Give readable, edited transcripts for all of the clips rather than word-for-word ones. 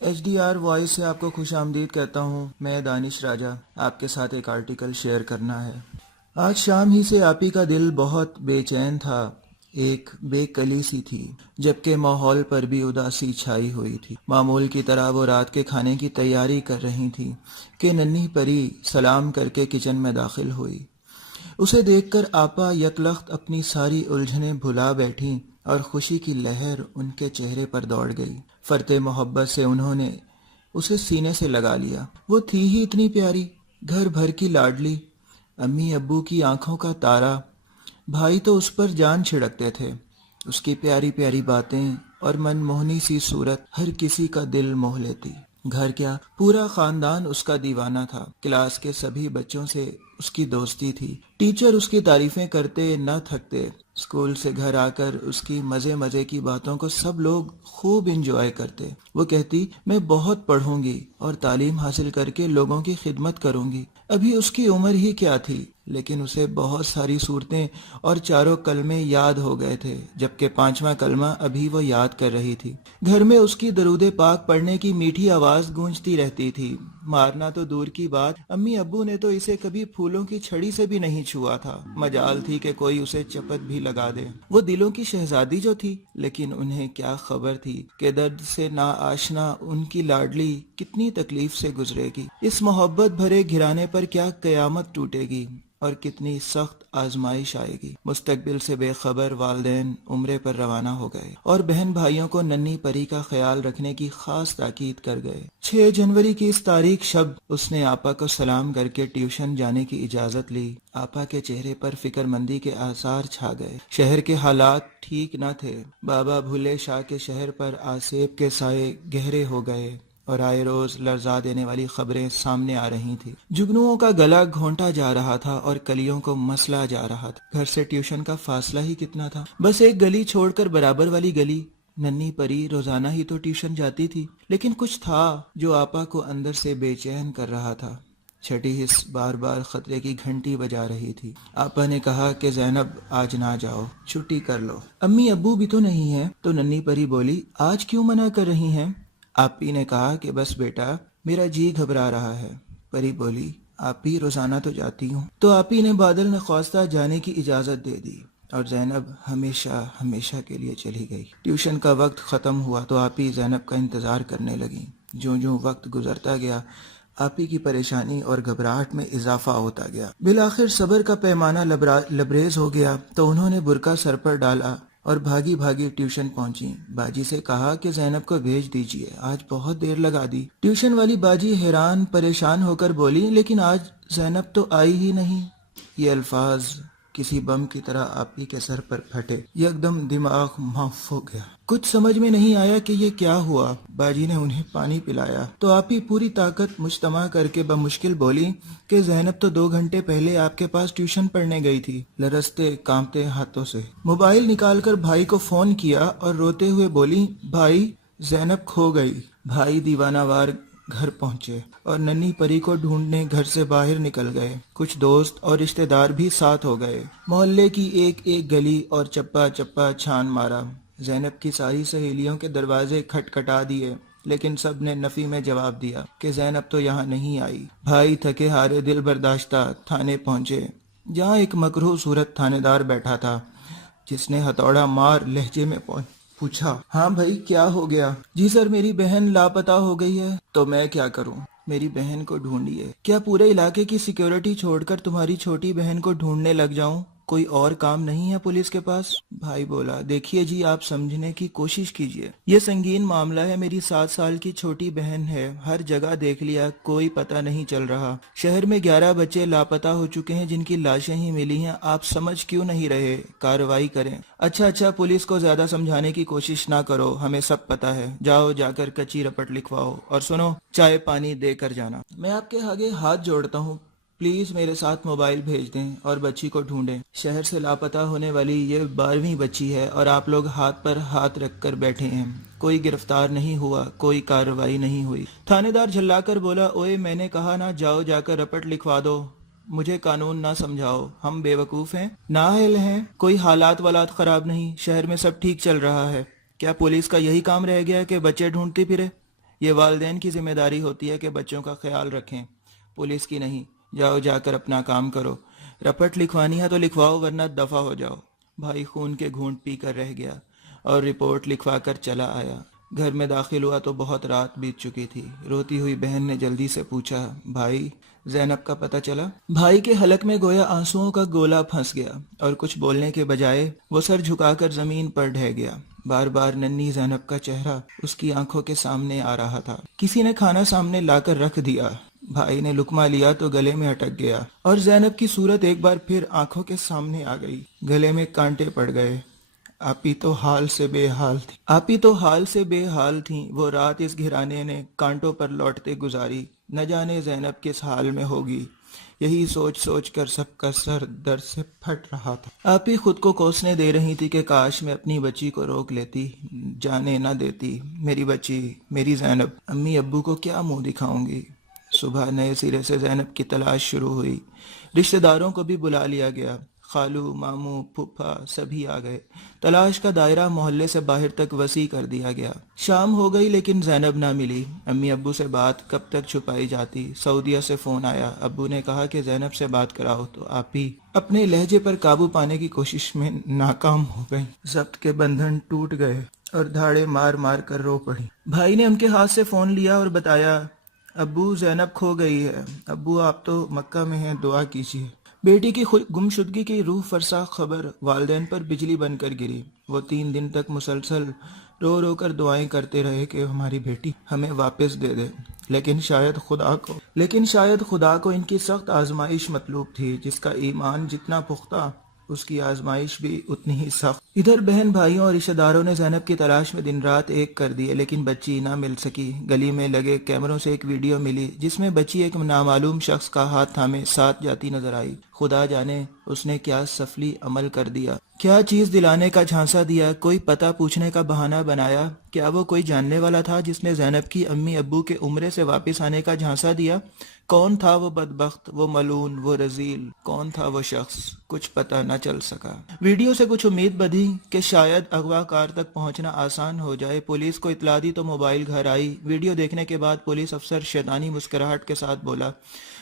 HDR voice سے آپ کو خوش آمدید کہتا ہوں. میں دانش راجہ آپ کے ساتھ ایک آرٹیکل شیئر کرنا ہے. آج شام ہی سے آپی کا دل بہت بے چین تھا. ایک بے کلی سی تھی جبکہ ماحول پر بھی اداسی چھائی ہوئی تھی. معمول کی طرح وہ رات کے کھانے کی تیاری کر رہی تھی کہ ننھی پری سلام کر کے کچن میں داخل ہوئی. اسے دیکھ کر آپا یکلخت اپنی ساری الجھنیں بھلا بیٹھیں اور خوشی کی لہر ان کے چہرے پر دوڑ گئی. فرتے محبت سے انہوں نے اسے سینے سے لگا لیا. وہ تھی ہی اتنی پیاری، گھر بھر کی لاڈلی، امی ابو کی آنکھوں کا تارا. بھائی تو اس پر جان چھڑکتے تھے. اس کی پیاری پیاری باتیں اور من موہنی سی صورت ہر کسی کا دل موہ لیتی. گھر کیا پورا خاندان اس کا دیوانہ تھا. کلاس کے سبھی بچوں سے اس کی دوستی تھی. ٹیچر اس کی تعریفیں کرتے نہ تھکتے. اسکول سے گھر آ کر اس کی مزے مزے کی باتوں کو سب لوگ خوب انجوائے کرتے. وہ کہتی میں بہت پڑھوں گی اور تعلیم حاصل کر کے لوگوں کی خدمت کروں گی. ابھی اس کی عمر ہی کیا تھی، لیکن اسے بہت ساری صورتیں اور چاروں کلمے یاد ہو گئے تھے، جبکہ پانچواں کلمہ ابھی وہ یاد کر رہی تھی. گھر میں اس کی درود پاک پڑھنے کی میٹھی آواز گونجتی رہتی تھی. مارنا تو دور کی بات، امی ابو نے تو اسے کبھی پھولوں کی چھڑی سے بھی نہیں چھوا تھا. مجال تھی کہ کوئی اسے چپت بھی لگا دے. وہ دلوں کی شہزادی جو تھی، لیکن انہیں کیا خبر تھی کہ درد سے نا آشنا ان کی لاڈلی کتنی تکلیف سے گزرے گی. اس محبت بھرے گھرانے پر کیا قیامت ٹوٹے گی اور کتنی سخت آزمائش آئے گی. مستقبل سے بے خبر والدین عمرے پر روانہ ہو گئے اور بہن بھائیوں کو ننھی پری کا خیال رکھنے کی خاص تاکید کر گئے. 6 جنوری کی اس تاریخ شب اس نے آپا کو سلام کر کے ٹیوشن جانے کی اجازت لی. آپا کے چہرے پر فکر مندی کے آثار چھا گئے. شہر کے حالات ٹھیک نہ تھے. بابا بھولے شاہ کے شہر پر آسیب کے سائے گہرے ہو گئے اور آئے روز لرزا دینے والی خبریں سامنے آ رہی تھی. جگنوؤں کا گلا گھونٹا جا رہا تھا اور کلیوں کو مسلا جا رہا تھا. گھر سے ٹیوشن کا فاصلہ ہی کتنا تھا، بس ایک گلی چھوڑ کر برابر والی گلی. ننھی پری روزانہ ہی تو ٹیوشن جاتی تھی، لیکن کچھ تھا جو آپا کو اندر سے بے چین کر رہا تھا. چھٹی حص بار بار خطرے کی گھنٹی بجا رہی تھی. آپا نے کہا کہ زینب آج نہ جاؤ، چھٹی کر لو. امی ابو بھی تو نہیں ہیں. تو ننھی پری بولی آج کیوں منع کر رہی ہیں؟ آپی نے کہا کہ بس بیٹا میرا جی گھبرا رہا ہے. پری بولی آپی روزانہ تو جاتی ہوں. تو آپی نے بادل نخواستہ جانے کی اجازت دے دی اور زینب ہمیشہ ہمیشہ کے لیے چلی گئی. ٹیوشن کا وقت ختم ہوا تو آپی زینب کا انتظار کرنے لگی. جوں جوں وقت گزرتا گیا آپی کی پریشانی اور گھبراہٹ میں اضافہ ہوتا گیا. بالآخر صبر کا پیمانہ لبریز ہو گیا تو انہوں نے برقع سر پر ڈالا اور بھاگی بھاگی ٹیوشن پہنچی. باجی سے کہا کہ زینب کو بھیج دیجیے، آج بہت دیر لگا دی. ٹیوشن والی باجی حیران پریشان ہو کر بولی لیکن آج زینب تو آئی ہی نہیں. یہ الفاظ کسی بم کی طرح آپی کے سر پر پھٹے. یکدم دماغ معاف ہو گیا. کچھ سمجھ میں نہیں آیا کہ یہ کیا ہوا. باجی نے انہیں پانی پلایا تو آپی پوری طاقت مجتمع کر کے بمشکل بولی کہ زینب تو 2 گھنٹے پہلے آپ کے پاس ٹیوشن پڑھنے گئی تھی. لرزتے کانپتے ہاتھوں سے موبائل نکال کر بھائی کو فون کیا اور روتے ہوئے بولی بھائی زینب کھو گئی. بھائی دیوانہ وار گھر پہنچے اور ننھی پری کو ڈھونڈنے گھر سے باہر نکل گئے. کچھ دوست اور رشتہ دار بھی ساتھ ہو گئے. محلے کی ایک ایک گلی اور چپا چپا چھان مارا. زینب کی ساری سہیلیوں کے دروازے کھٹکھٹا دیے، لیکن سب نے نفی میں جواب دیا کہ زینب تو یہاں نہیں آئی. بھائی تھکے ہارے دل برداشتہ تھانے پہنچے، جہاں ایک مکروہ صورت تھانے دار بیٹھا تھا جس نے ہتھوڑا مار لہجے میں پوچھا ہاں بھائی کیا ہو گیا؟ جی سر میری بہن لاپتہ ہو گئی ہے. تو میں کیا کروں؟ میری بہن کو ڈھونڈیے. کیا پورے علاقے کی سیکیورٹی چھوڑ کر تمہاری چھوٹی بہن کو ڈھونڈنے لگ جاؤں؟ کوئی اور کام نہیں ہے پولیس کے پاس؟ بھائی بولا دیکھیے جی آپ سمجھنے کی کوشش کیجیے، یہ سنگین معاملہ ہے. میری 7 سال کی چھوٹی بہن ہے، ہر جگہ دیکھ لیا کوئی پتہ نہیں چل رہا. شہر میں 11 بچے لاپتہ ہو چکے ہیں جن کی لاشیں ہی ملی ہیں. آپ سمجھ کیوں نہیں رہے؟ کارروائی کریں. اچھا پولیس کو زیادہ سمجھانے کی کوشش نہ کرو، ہمیں سب پتہ ہے. جاؤ جا کر کچی رپٹ لکھواؤ اور سنو چائے پانی دے کر جانا. میں آپ کے آگے ہاتھ جوڑتا ہوں، پلیز میرے ساتھ موبائل بھیج دیں اور بچی کو ڈھونڈیں. شہر سے لاپتہ ہونے والی یہ 12ویں بچی ہے اور آپ لوگ ہاتھ پر ہاتھ رکھ کر بیٹھے ہیں. کوئی گرفتار نہیں ہوا، کوئی کارروائی نہیں ہوئی. تھانے دار جھلا کر بولا اوئے میں نے کہا نا جاؤ جا کر رپٹ لکھوا دو. مجھے قانون نہ سمجھاؤ، ہم بے وقوف ہیں، نااہل ہیں. کوئی حالات والات خراب نہیں، شہر میں سب ٹھیک چل رہا ہے. کیا پولیس کا یہی کام رہ گیا کہ بچے ڈھونڈتی پھرے؟ یہ والدین کی ذمہ داری ہوتی ہے کہ بچوں کا خیال رکھیں، پولیس کی نہیں۔ جاؤ جا کر اپنا کام کرو، رپٹ لکھوانی ہے تو لکھواؤ ورنہ دفع ہو جاؤ۔ بھائی خون کے گھونٹ پی کر رہ گیا اور رپورٹ لکھوا کر چلا آیا۔ گھر میں داخل ہوا تو بہت رات بیت چکی تھی۔ روتی ہوئی بہن نے جلدی سے پوچھا، بھائی زینب کا پتہ چلا؟ بھائی کے حلق میں گویا آنسوؤں کا گولا پھنس گیا اور کچھ بولنے کے بجائے وہ سر جھکا کر زمین پر ڈھہ گیا۔ بار بار ننھی زینب کا چہرہ اس کی آنکھوں کے سامنے آ رہا تھا۔ کسی نے کھانا سامنے لا کر رکھ دیا۔ بھائی نے لقمہ لیا تو گلے میں اٹک گیا اور زینب کی صورت ایک بار پھر آنکھوں کے سامنے آ گئی۔ گلے میں کانٹے پڑ گئے۔ آپی تو حال سے بے حال تھیں۔ وہ رات اس گھرانے نے کانٹوں پر لوٹتے گزاری۔ نہ جانے زینب کس حال میں ہوگی، یہی سوچ سوچ کر سب کا سر درد سے پھٹ رہا تھا۔ آپی خود کو کوسنے دے رہی تھی کہ کاش میں اپنی بچی کو روک لیتی، جانے نہ دیتی۔ میری بچی، میری زینب، امی ابو کو کیا منہ دکھاؤں گی؟ صبح نئے سرے سے زینب کی تلاش شروع ہوئی۔ رشتہ داروں کو بھی بلا لیا گیا۔ خالو، ماموں، پھپھا سبھی آ گئے۔ تلاش کا دائرہ محلے سے باہر تک وسیع کر دیا گیا۔ شام ہو گئی لیکن زینب نہ ملی۔ امی ابو سے بات کب تک چھپائی جاتی؟ سعودیہ سے فون آیا۔ ابو نے کہا کہ زینب سے بات کراؤ تو آپی اپنے لہجے پر قابو پانے کی کوشش میں ناکام ہو گئی۔ ضبط کے بندھن ٹوٹ گئے اور دھاڑے مار مار کر رو پڑی۔ بھائی نے ان کے ہاتھ سے فون لیا اور بتایا، ابو زینب کھو گئی ہے، ابو آپ تو مکہ میں ہیں، دعا کیجیے۔ بیٹی کی گمشدگی کی روح فرسا خبر والدین پر بجلی بن کر گری۔ وہ 3 دن تک مسلسل رو رو کر دعائیں کرتے رہے کہ ہماری بیٹی ہمیں واپس دے دے، لیکن شاید خدا کو ان کی سخت آزمائش مطلوب تھی۔ جس کا ایمان جتنا پختہ، اس کی آزمائش بھی اتنی ہی سخت۔ ادھر بہن بھائیوں اور رشتہ داروں نے زینب کی تلاش میں دن رات ایک کر دیے لیکن بچی نہ مل سکی۔ گلی میں لگے کیمروں سے ایک ویڈیو ملی جس میں بچی ایک نامعلوم شخص کا ہاتھ تھامے ساتھ جاتی نظر آئی۔ خدا جانے اس نے کیا سفلی عمل کر دیا، کیا چیز دلانے کا جھانسا دیا، کوئی پتہ پوچھنے کا بہانہ بنایا۔ کیا وہ کوئی جاننے والا تھا جس نے زینب کی امی ابو کے عمرے سے واپس آنے کا جھانسا دیا؟ کون تھا وہ بدبخت، وہ ملعون، وہ رذیل؟ کون تھا وہ شخص؟ کچھ پتہ نہ چل سکا۔ ویڈیو سے کچھ امید بدھی کہ شاید اغوا کار تک پہنچنا آسان ہو جائے۔ پولیس کو اطلاع دی تو موبائل گھر آئی۔ ویڈیو دیکھنے کے بعد پولیس افسر شیطانی مسکراہٹ کے ساتھ بولا،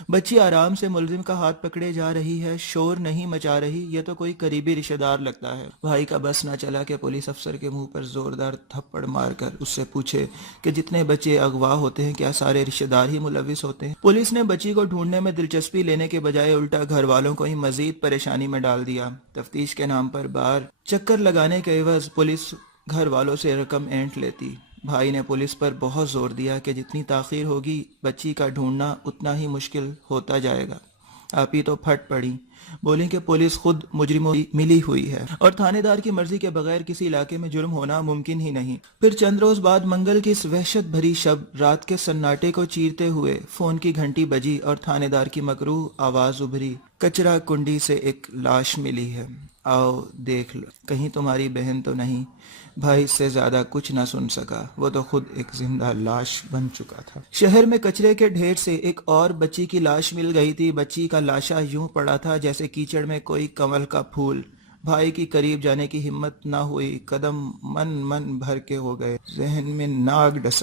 بچی آرام سے ملزم کا ہاتھ پکڑے جا رہی ہے، شور نہیں مچا رہی، یہ تو کوئی قریبی رشتہ دار لگتا ہے۔ بھائی کا بس نہ چلا کہ پولیس افسر کے منہ پر زوردار تھپڑ مار کر اس سے پوچھے کہ جتنے بچے اغوا ہوتے ہیں کیا سارے رشتہ دار ہی ملوث ہوتے ہیں؟ پولیس نے بچی کو ڈھونڈنے میں دلچسپی لینے کے بجائے الٹا گھر والوں کو ہی مزید پریشانی میں ڈال دیا۔ تفتیش کے نام پر بار چکر لگانے کے عوض پولیس گھر والوں سے رقم اینٹ لیتی۔ بھائی نے پولیس پر بہت زور دیا کہ جتنی تاخیر ہوگی بچی کا ڈھونڈنا اتنا ہی مشکل ہوتا جائے گا۔ آپی تو پھٹ پڑی، بولی کہ پولیس خود مجرموں کی ملی ہوئی ہے اور تھانے دار کی مرضی کے بغیر کسی علاقے میں جرم ہونا ممکن ہی نہیں۔ پھر چند روز بعد منگل کی اس وحشت بھری شب رات کے سناٹے کو چیرتے ہوئے فون کی گھنٹی بجی اور تھانے دار کی مکروہ آواز ابھری، کچرا کنڈی سے ایک لاش ملی ہے، آؤ دیکھ لو، کہیں تمہاری بہن تو نہیں؟ بھائی اس سے زیادہ کچھ نہ سن سکا، وہ تو خود ایک زندہ لاش بن چکا تھا۔ شہر میں کچرے کے ڈھیر سے ایک اور بچی کی لاش مل گئی تھی۔ بچی کا لاشا یوں پڑا تھا جیسے کیچڑ میں کوئی کنول کا پھول۔ بھائی کی قریب جانے کی ہمت نہ ہوئی، قدم من بھر کے ہو گئے۔ ذہن میں ناگ ڈس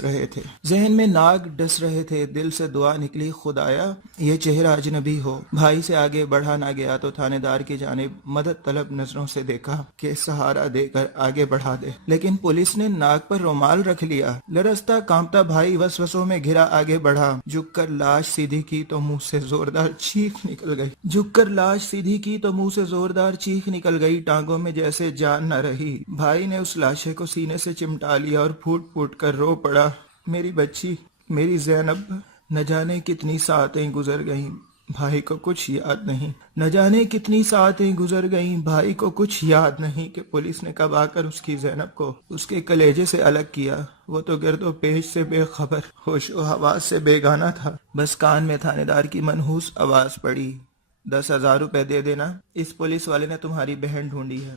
رہے تھے، دل سے دعا نکلی، خدایا یہ چہرہ اجنبی ہو۔ بھائی سے آگے بڑھا نہ گیا تو تھانے دار کی جانب مدد طلب نظروں سے دیکھا کہ سہارا دے کر آگے بڑھا دے، لیکن پولیس نے ناک پر رومال رکھ لیا۔ لرزتا کانپتا بھائی وسوسوں میں گھرا آگے بڑھا، جھک کر لاش سیدھی کی تو منہ سے زوردار چیخ نکل گئی، ٹانگوں میں جیسے جان نہ رہی۔ بھائی نے اس لاشے کو سینے سے چمٹا لیا اور پھوٹ پھوٹ کر رو پڑا، میری بچی، میری زینب۔ نہ جانے کتنی ساعتیں گزر گئیں، بھائی کو کچھ یاد نہیں کہ پولیس نے کب آ کر اس کی زینب کو اس کے کلیجے سے الگ کیا۔ وہ تو گرد و پیش سے بے خبر، ہوش و حواس سے بیگانہ تھا۔ بس کان میں تھانے دار کی منحوس آواز پڑی، 10,000 روپے دے دینا، اس پولیس والے نے تمہاری بہن ڈھونڈی ہے۔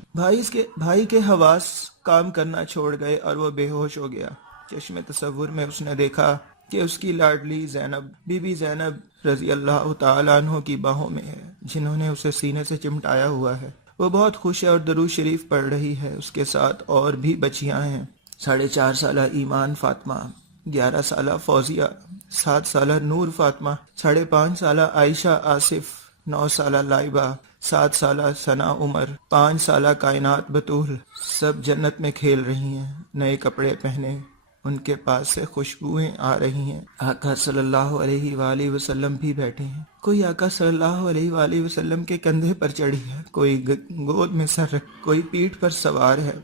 بھائی کے حواس کام کرنا چھوڑ گئے اور وہ بے ہوش ہو گیا۔ چشم تصور میں اس نے دیکھا کہ اس کی لاڈلی زینب، بی بی زینب رضی اللہ تعالیٰ عنہ کی باہوں میں ہے، جنہوں نے اسے سینے سے چمٹایا ہوا ہے۔ وہ بہت خوش ہے اور درود شریف پڑھ رہی ہے۔ اس کے ساتھ اور بھی بچیاں ہیں، 4.5 سالہ ایمان فاطمہ، 11 سالہ فوزیہ، 7 سالہ نور فاطمہ، 5.5 سالہ عائشہ آصف، 9 سالہ لائبہ، 7 سالہ ثنا عمر، 5 سالہ کائنات بطول، سب جنت میں کھیل رہی ہیں، نئے کپڑے پہنے، ان کے پاس سے خوشبوئیں آ رہی ہیں۔ آقا صلی اللہ علیہ وآلہ وسلم بھی بیٹھے ہیں، کوئی آقا صلی اللہ علیہ وآلہ وسلم کے کندھے پر چڑھی ہے، کوئی گود میں سر رکھ، کوئی پیٹھ پر سوار ہے۔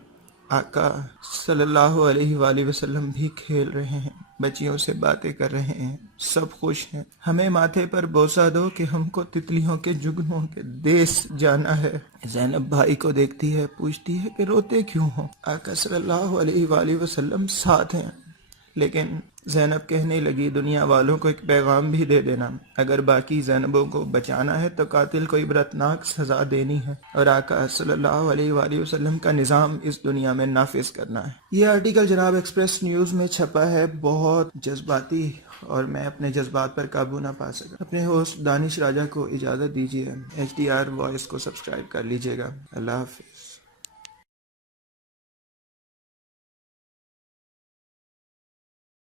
آقا صلی اللہ علیہ وآلہ وسلم بھی کھیل رہے ہیں، بچیوں سے باتیں کر رہے ہیں، سب خوش ہیں۔ ہمیں ماتھے پر بوسہ دو کہ ہم کو تتلیوں کے جگنوں کے دیس جانا ہے۔ زینب بھائی کو دیکھتی ہے، پوچھتی ہے کہ روتے کیوں ہو؟ آقا صلی اللہ علیہ وآلہ وسلم ساتھ ہیں، لیکن زینب کہنے لگی دنیا والوں کو ایک پیغام بھی دے دینا، اگر باقی زینبوں کو بچانا ہے تو قاتل کو عبرتناک سزا دینی ہے، اور آقا صلی اللہ علیہ وآلہ وسلم کا نظام اس دنیا میں نافذ کرنا ہے۔ یہ آرٹیکل جناب ایکسپریس نیوز میں چھپا ہے، بہت جذباتی، اور میں اپنے جذبات پر قابو نہ پا سکا۔ اپنے ہوسٹ دانش راجہ کو اجازت دیجیے، HDR وائس کو سبسکرائب کر لیجیے گا۔ اللہ حافظ۔